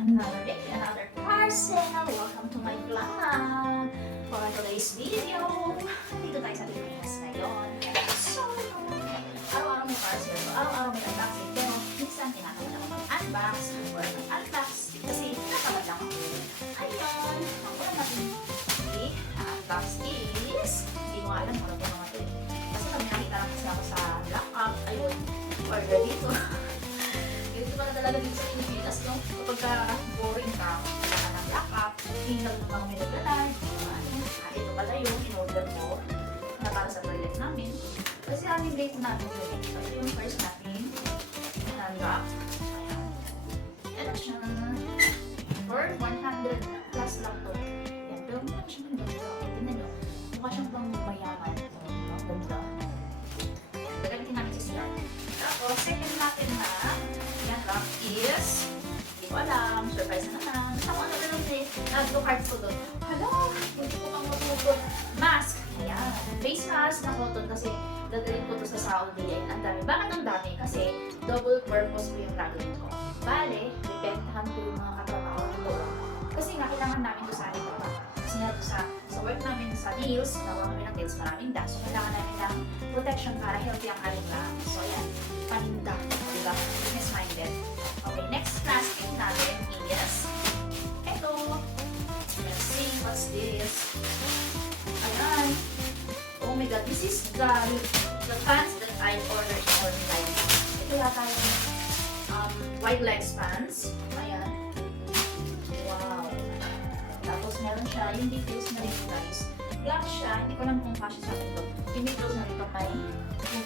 another parcel. Welcome to my vlog. For today's video, dito tayo sa Pilipinas ngayon. So, araw-araw may parcel. So, araw-araw may unboxing. Pero, minsan tinatamad ako mag-unbox or mag-unbox kasi natamad lang ako. Ayun, ang una natin i-unbox is, hindi ko alam kung ano po naman ito eh. Kasi pag nakita lang kasi ako sa laptop, ayun, order dito. Dito pala talaga dito sa Pilipinas, no? Kapag boring ka, wala ka ng laptop, hinag ng mga minaglalag, ito pala yung in-order ko na para sa toilet namin. Kasi aming date namin yun. So, ito yung first natin. Unwrap. Ayan. Ito siya. For 100 plus lang to. Ayan. Pero mukha siya ng ganda. Tingnan nyo. Mukha siyang pang mayaman. Ang ganda. Ayan. Gagamitin namin si CR. Tapos, second natin na wrap is, hindi ko alam, surprise na naman. Sa ano na lang eh, nag-look cards ko doon. Hala, hindi ko pang matuto. Mask. Ayan. Face mask na cotton kasi dadalhin ko to sa Saudi. Ang dami. Bakit ang dami? Kasi double purpose ko yung gagawin ko. Bale, bibentahan ko yung mga katrabaho nito. Kasi nga, kailangan namin to sa ating trabaho. Kasi nga to sa work namin sa nails, nawa kami ng nails, maraming dust. So, kailangan namin ng protection para healthy ang ating lungs. So, ayan. Paninda. Diba? Business-minded. Okay, next plastic natin is ito. Let's see, what's this? Ayan. Oh my god, this is the pants that I ordered for my life. Ito yata yung wide legs pants. Ayan. Wow. Tapos meron siya, yung details na rin guys. Black siya, hindi ko lang kung kasya sa ito. Yung details na rin may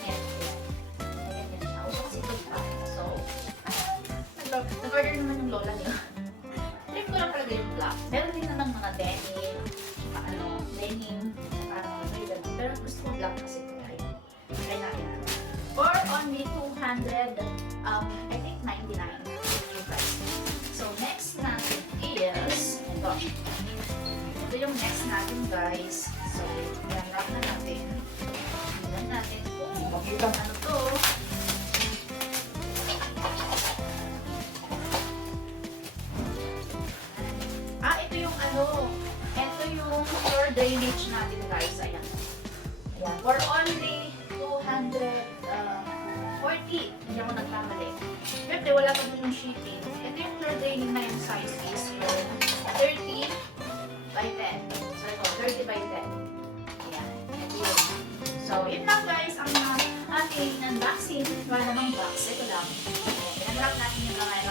net. Ayan yan siya. So, kasi ito pa. So, nag-order naman yung lola niya. Trip ko lang talaga yung black. Meron din na ng mga denim, denim, parang may ganun. Pero gusto ko black kasi ito. Try natin. For only 200, I think 99 yung price. So, next natin is, ito. Ito yung next natin guys. So, i-unwrap na natin. Tignan natin kung magiging ano to. Ito yung ito yung pure drainage natin guys. Ayan. Ayan. For only 240. Hindi ako nagkamali. Siyempre, wala pa dun yung shipping. Ito yung pure draining na yung size is yung 30 by 10. So, ito, 30 by 10. Ayan. Ito yun. So, yun lang guys ang ating unboxing. Wala namang box. Ito lang. Ayan. Pinag-wrap natin yung mga